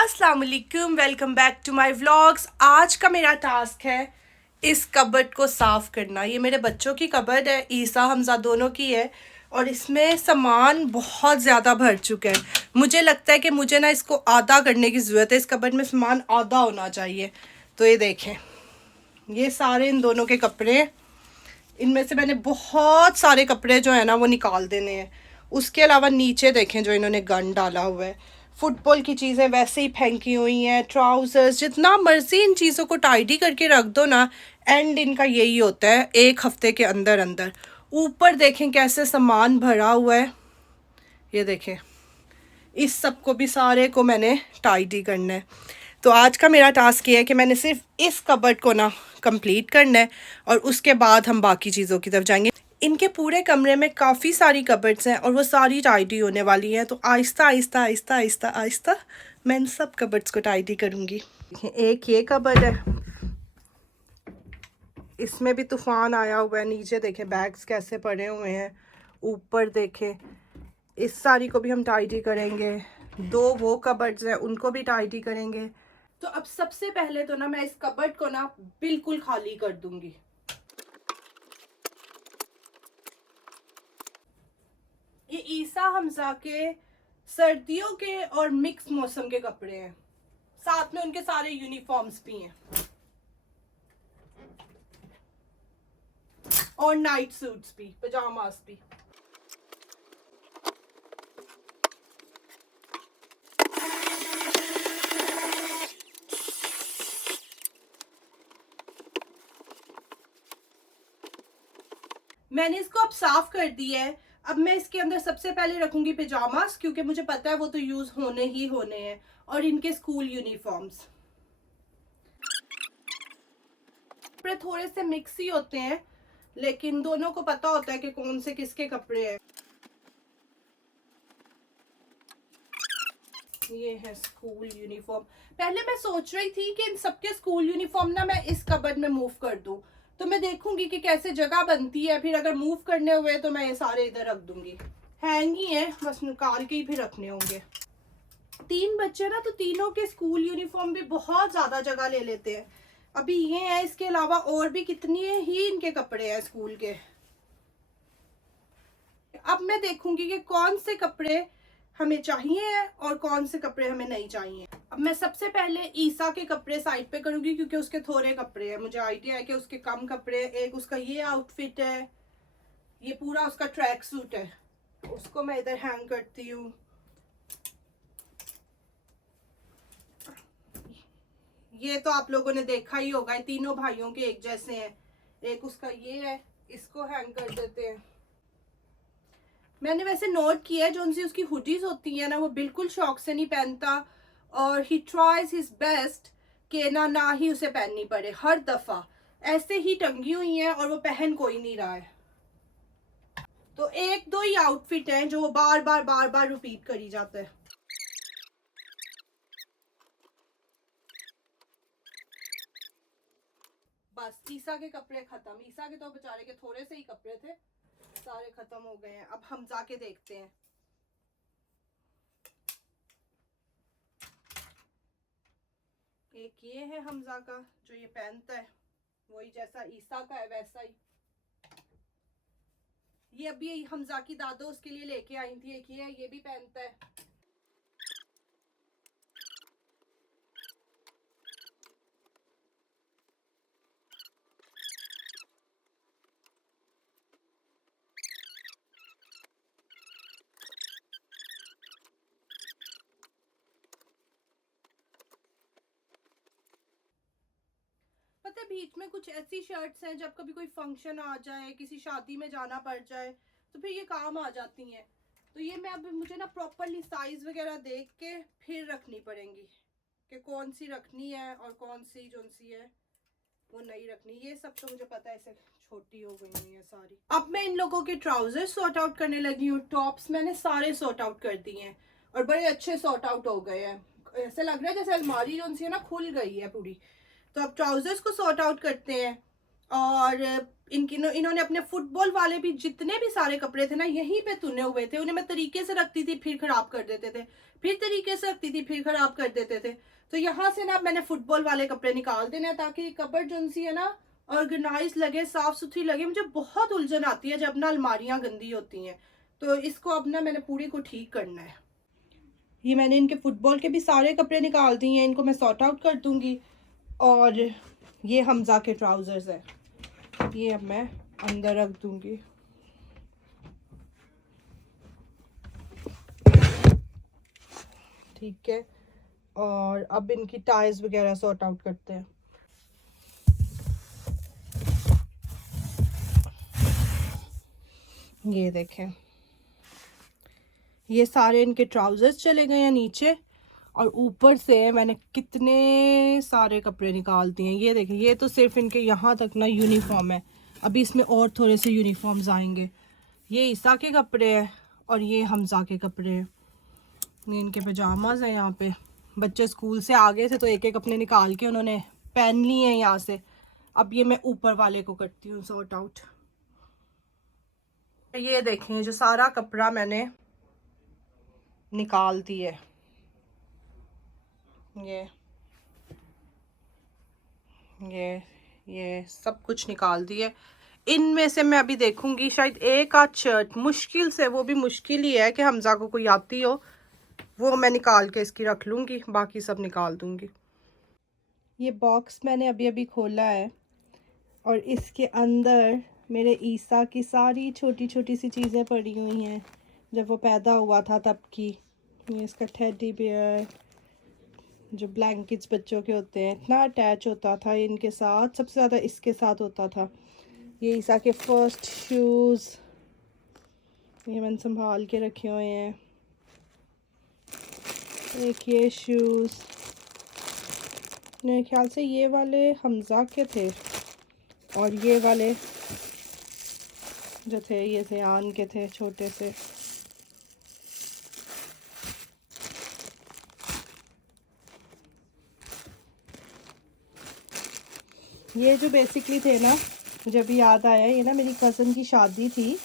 अस्सलाम वालेकुम, welcome back to my vlogs. आज का मेरा टास्क है इस कबर्ड को साफ़ करना। ये मेरे बच्चों की कबर्ड है, ईसा हमजा दोनों की है, और इसमें सामान बहुत ज़्यादा भर चुका है। मुझे लगता है कि मुझे ना इसको आधा करने की ज़रूरत है। इस कबर्ड में सामान आधा होना चाहिए। तो ये देखें, ये सारे इन दोनों के कपड़े हैं। इनमें से मैंने बहुत सारे कपड़े जो है ना वो निकाल देने हैं। उसके अलावा नीचे देखें जो इन्होंने गन डाला हुआ है, फुटबॉल की चीज़ें वैसे ही फेंकी हुई हैं, ट्राउज़र्स, जितना मर्जी इन चीज़ों को टाइडी करके रख दो ना, एंड इनका यही होता है एक हफ्ते के अंदर अंदर। ऊपर देखें कैसे सामान भरा हुआ है, ये देखें। इस सब को भी सारे को मैंने टाइडी करना है। तो आज का मेरा टास्क ये है कि मैंने सिर्फ इस कबर्ड को ना कंप्लीट करना है, और उसके बाद हम बाकी चीज़ों की तरफ जाएंगे। इनके पूरे कमरे में काफ़ी सारी कबर्ड्स हैं और वो सारी टाइडी होने वाली हैं। तो आहिस्ता आहिस्ता आहिस्ता आहिस्ता आहिस्ता मैं इन सब कबर्ड्स को टाइडी करूँगी। एक ये कबर्ड है, इसमें भी तूफान आया हुआ है। नीचे देखें बैग्स कैसे पड़े हुए हैं, ऊपर देखें। इस सारी को भी हम टाइडी करेंगे। दो वो कबर्ड्स हैं, उनको भी टाइडी करेंगे। तो अब सबसे पहले तो ना मैं इस कबर्ड को ना बिल्कुल खाली कर दूंगी। ये ईसा हमजा के सर्दियों के और मिक्स मौसम के कपड़े हैं, साथ में उनके सारे यूनिफॉर्म्स भी हैं और नाइट सूट्स भी, पजामास भी। मैंने इसको अब साफ कर दिया है। अब मैं इसके अंदर सबसे पहले रखूंगी पिजामास, क्योंकि मुझे पता है वो तो यूज होने ही होने हैं, और इनके स्कूल यूनिफॉर्म्स। कपड़े थोड़े से मिक्स ही होते हैं, लेकिन दोनों को पता होता है कि कौन से किसके कपड़े हैं। ये है स्कूल यूनिफॉर्म। पहले मैं सोच रही थी कि इन सबके स्कूल यूनिफॉर्म ना मैं इस कबर्ड में मूव कर दूं, तो मैं देखूंगी कि कैसे जगह बनती है। फिर अगर मूव करने हुए तो मैं ये सारे इधर रख दूंगी। हैंग ही है, बस निकाल के ही फिर रखने होंगे। तीन बच्चे ना, तो तीनों के स्कूल यूनिफॉर्म भी बहुत ज्यादा जगह ले लेते हैं। अभी ये है, इसके अलावा और भी कितनी ही इनके कपड़े हैं स्कूल के। अब मैं देखूंगी कि कौन से कपड़े हमें चाहिए और कौन से कपड़े हमें नहीं चाहिए। अब मैं सबसे पहले ईसा के कपड़े साइड पे करूंगी, क्योंकि उसके थोड़े कपड़े हैं। मुझे आइडिया है कि उसके कम कपड़े। एक उसका ये आउटफिट है, ये पूरा उसका ट्रैक सूट है, उसको मैं इधर हैंग करती हूँ। ये तो आप लोगों ने देखा ही होगा, तीनों भाइयों के एक जैसे हैं। एक उसका ये है, इसको हैंग कर देते हैं। मैंने वैसे नोट किया है, जो उनसी उसकी हुडीज होती है ना, वो बिल्कुल शौक से नहीं पहनता, और ही ट्राइज हिज बेस्ट कि ना ही उसे पहननी पड़े। हर दफा ऐसे ही टंगी हुई हैं और वो पहन कोई नहीं रहा है। तो एक दो ही आउटफिट हैं जो वो बार बार रिपीट करी जाता है। बस ईसा के कपड़े खत्म। ईसा के तो बेचारे के थोड़े से ही कपड़े थे, सारे खत्म हो गए हैं। अब हम जाके देखते हैं। एक ये है हमजा का, जो ये पहनता है, वही जैसा ईसा का है वैसा ही। ये अभी हमजा की दादो उसके लिए लेके आई थी। एक ये भी पहनता है। पता है, बीच में कुछ ऐसी शर्ट्स हैं, जब कभी कोई फंक्शन आ जाए, किसी शादी में जाना पड़ जाए, तो फिर ये काम आ जाती हैं। तो ये मैं अब मुझे ना प्रॉपरली साइज वगैरह देख के फिर रखनी पड़ेंगी, कि कौन सी रखनी है और कौन सी जो सी है वो नहीं रखनी। ये सब तो मुझे पता है, इसे छोटी हो गई हुई है सारी। अब मैं इन लोगों के ट्राउजर सॉर्ट आउट करने लगी हूँ। टॉप्स मैंने सारे सॉर्ट आउट कर दिए हैं, और बड़े अच्छे सॉर्ट आउट हो गए हैं। ऐसे लग रहा है जैसे अलमारी जो सी है ना खुल गई है पूरी। तो अब ट्राउजर्स को सॉर्ट आउट करते हैं। और इन्होंने अपने फुटबॉल वाले भी जितने भी सारे कपड़े थे ना यहीं पे तुने हुए थे। उन्हें मैं तरीके से रखती थी फिर खराब कर देते थे, फिर तरीके से रखती थी फिर खराब कर देते थे। तो यहाँ से ना मैंने फुटबॉल वाले कपड़े निकाल देने हैं ताकि कपड़ जो सी है ना ऑर्गेनाइज लगे, साफ सुथरी लगे। मुझे बहुत उलझन आती है जब ना अलमारियां गंदी होती हैं, तो इसको अब ना मैंने पूरी को ठीक करना है। ये मैंने इनके फुटबॉल के भी सारे कपड़े निकाल दिए हैं, इनको मैं सॉर्ट आउट कर दूंगी। और ये हमजा के ट्राउजर्स हैं, ये अब मैं अंदर रख दूंगी। ठीक है, और अब इनकी टाइज वगैरह सॉर्ट आउट करते हैं। ये देखें, ये सारे इनके ट्राउजर्स चले गए हैं नीचे, और ऊपर से मैंने कितने सारे कपड़े निकाल दिए हैं। ये देखें, ये तो सिर्फ इनके यहाँ तक ना यूनिफॉर्म है, अभी इसमें और थोड़े से यूनिफॉर्म्स आएंगे। ये ईसा के कपड़े हैं और ये हमजा के कपड़े हैं। ये इनके पजामाज हैं। यहाँ पे बच्चे स्कूल से आ गए थे तो एक एक अपने निकाल के उन्होंने पहन लिए हैं यहाँ से। अब ये मैं ऊपर वाले को करती हूँ सॉर्ट आउट। ये देखें, जो सारा कपड़ा मैंने निकाल दिए, ये सब कुछ निकाल दिए। इनमें से मैं अभी देखूंगी शायद एक आध शर्ट, मुश्किल से, वो भी मुश्किल ही है कि हमजा को कोई आती हो, वो मैं निकाल के इसकी रख लूँगी, बाकी सब निकाल दूँगी। ये बॉक्स मैंने अभी अभी खोला है और इसके अंदर मेरे ईसा की सारी छोटी छोटी सी चीज़ें पड़ी हुई हैं जब वो पैदा हुआ था तब की। ये इसका टेडी बियर, जो ब्लैंकेट्स बच्चों के होते हैं, इतना अटैच होता था इनके साथ, सबसे ज़्यादा इसके साथ होता था। ये ईसा के फर्स्ट शूज़, ये मैंने संभाल के रखे हुए हैं। एक ये शूज़, मेरे ख्याल से ये वाले हमजा के थे, और ये वाले जो थे ये ज़ियान के थे, छोटे से। ये जो बेसिकली थे ना, मुझे अभी याद आया, ये ना मेरी कज़न की शादी थी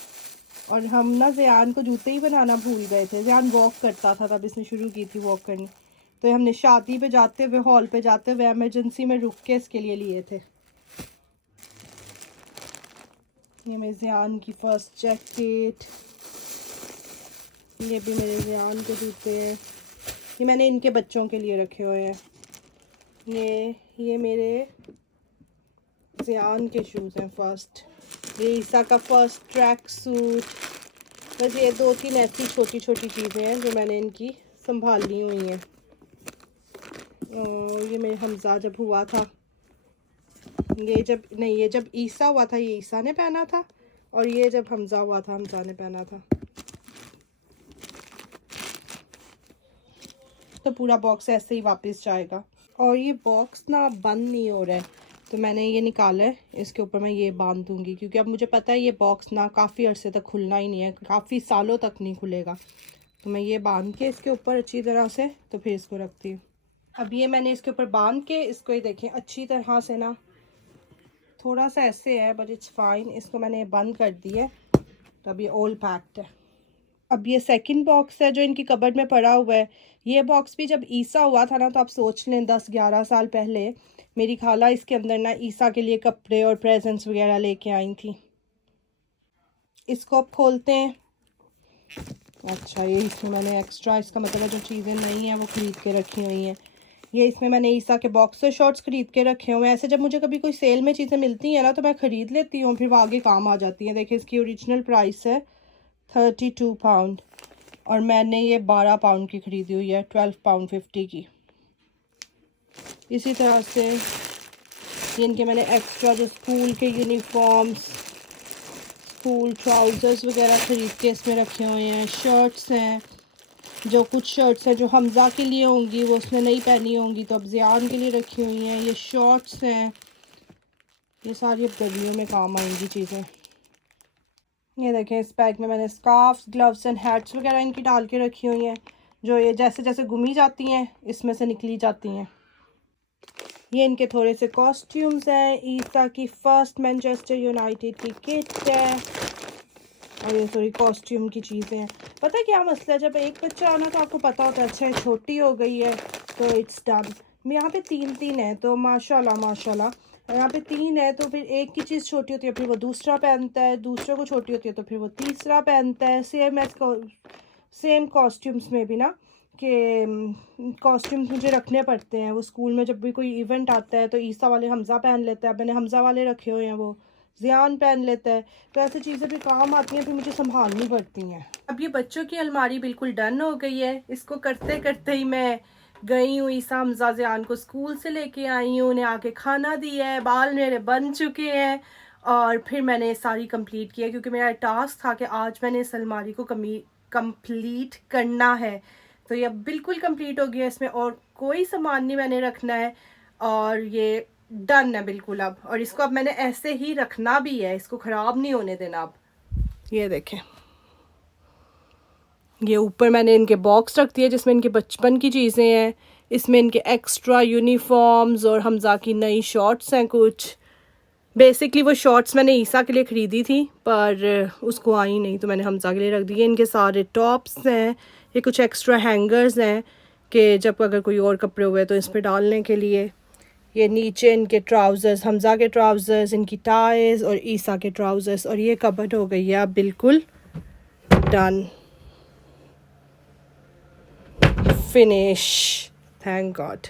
और हम ना ज़ियान को जूते ही बनाना भूल गए थे। ज़ियान वॉक करता था तब इसने शुरू की थी वॉक करनी, तो हमने शादी पे जाते हुए, हॉल पे जाते हुए एमरजेंसी में रुक के इसके लिए लिए थे। ये मेरे ज़ियान की फ़र्स्ट जैकेट, ये भी मेरे ज़ियान के जूते हैं, ये मैंने इनके बच्चों के लिए रखे हुए हैं। ये मेरे ज़ियान के शूज़ हैं फर्स्ट। ये ईसा का फर्स्ट ट्रैक सूट। बस ये दो तीन ऐसी छोटी छोटी चीज़ें हैं जो मैंने इनकी संभाल ली हुई हैं। और ये मेरे हमजा जब हुआ था, ये जब ईसा हुआ था ये ईसा ने पहना था, और ये जब हमजा हुआ था हमजा ने पहना था। तो पूरा बॉक्स ऐसे ही वापस जाएगा। और ये बॉक्स ना बंद नहीं हो रहा है, तो मैंने ये निकाला है, इसके ऊपर मैं ये बांध दूंगी, क्योंकि अब मुझे पता है ये बॉक्स ना काफ़ी अरसे तक खुलना ही नहीं है, काफ़ी सालों तक नहीं खुलेगा। तो मैं ये बांध के इसके ऊपर अच्छी तरह से, तो फिर इसको रखती हूँ। अब ये मैंने इसके ऊपर बांध के इसको, ही देखें अच्छी तरह से ना, थोड़ा सा ऐसे है बट इट्स फाइन, इसको मैंने बंद कर दिया है, तो अब ये ऑल पैक्ड है। अब ये सेकंड बॉक्स है जो इनकी कबर्ड में पड़ा हुआ है। ये बॉक्स भी जब ईसा हुआ था ना, तो आप सोच लें 10-11 साल पहले मेरी खाला इसके अंदर ना ईसा के लिए कपड़े और प्रेजेंट्स वगैरह लेके आई थी। इसको अब खोलते हैं। अच्छा, ये इसमें मैंने एक्स्ट्रा, इसका मतलब जो चीज़ें नहीं हैं वो ख़रीद के रखी हुई हैं। ये इसमें मैंने ईसा के बॉक्सर शॉर्ट्स ख़रीद के रखे हुए हैं। ऐसे जब मुझे कभी कोई सेल में चीज़ें मिलती हैं ना तो मैं ख़रीद लेती हूँ, फिर वो आगे काम आ जाती हैं। देखिए इसकी ओरिजिनल प्राइस है 32 पाउंड और मैंने ये 12 पाउंड की ख़रीदी हुई है, 12 पाउंड 50 की। इसी तरह से इनके मैंने एक्स्ट्रा जो स्कूल के यूनिफॉर्म्स, स्कूल ट्राउज़र्स वगैरह ख़रीद के इसमें रखे हुए हैं। शर्ट्स हैं, जो कुछ शर्ट्स हैं जो हमजा के लिए होंगी वो उसने नहीं पहनी होंगी तो अब ज़ियान के लिए रखी हुई हैं। ये शॉर्ट्स हैं, ये सारी अब गर्मियों में काम आएंगी चीज़ें। ये देखें, इस बैग में मैंने स्कार्फ्स, ग्लव्स एंड हैट्स वगैरह इनकी डाल के रखी हुई हैं, जो ये जैसे जैसे घूमी जाती हैं इसमें से निकली जाती हैं। ये इनके थोड़े से कॉस्ट्यूम्स हैं। ईसा की फर्स्ट मैनचेस्टर यूनाइटेड की किट है और ये थोड़ी कॉस्ट्यूम की चीज़ें हैं। पता है क्या मसला है, जब एक बच्चा आना तो आपको पता होता है अच्छा है छोटी हो गई है तो इट्स डन। यहाँ पे तीन है तो माशाल्लाह माशाल्लाह, यहाँ पे 3 है तो फिर एक की चीज़ छोटी होती है फिर वो दूसरा पहनता है, दूसरे को छोटी होती है तो फिर वो तीसरा पहनता है। सेम कॉस्ट्यूम्स में भी ना कि कॉस्ट्यूम्स मुझे रखने पड़ते हैं। वो स्कूल में जब भी कोई इवेंट आता है तो ईसा वाले हमज़ा पहन लेता है, मैंने हमज़ा वाले रखे हुए हैं, वो ज़ियान पहन लेता है। तो ऐसी चीज़ें भी काम आती हैं फिर मुझे संभालनी पड़ती हैं। अब ये बच्चों की अलमारी बिल्कुल डन हो गई है। इसको करते करते ही मैं गई हूँ, ईसा हमज़ा ज़ियान को स्कूल से लेके आई हूँ, उन्हें आके खाना दिया है, बाल मेरे बन चुके हैं और फिर मैंने सारी कंप्लीट किया क्योंकि मेरा टास्क था कि आज मैंने इस अलमारी को कंप्लीट करना है। तो ये बिल्कुल कंप्लीट हो गया, इसमें और कोई सामान नहीं मैंने रखना है और ये डन है बिल्कुल अब। और इसको अब मैंने ऐसे ही रखना भी है, इसको ख़राब नहीं होने देना। अब ये देखें, ये ऊपर मैंने इनके बॉक्स रख दिए जिसमें इनके बचपन की चीज़ें हैं। इसमें इनके एक्स्ट्रा यूनिफॉर्म्स और हमज़ा की नई शॉर्ट्स हैं कुछ। बेसिकली वो शॉर्ट्स मैंने ईसा के लिए ख़रीदी थी पर उसको आई नहीं तो मैंने हमज़ा के लिए रख दिए। इनके सारे टॉप्स हैं, ये कुछ एक्स्ट्रा हैंगर्स हैं कि जब अगर कोई और कपड़े हुए तो इस पर डालने के लिए। ये नीचे इनके ट्राउज़र्स, हमज़ा के ट्राउज़र्स, इनकी टाइज और ईसा के ट्राउज़र्स। और ये कबर्ड हो गई है अब बिल्कुल डन, फिनिश, थैंक गॉड।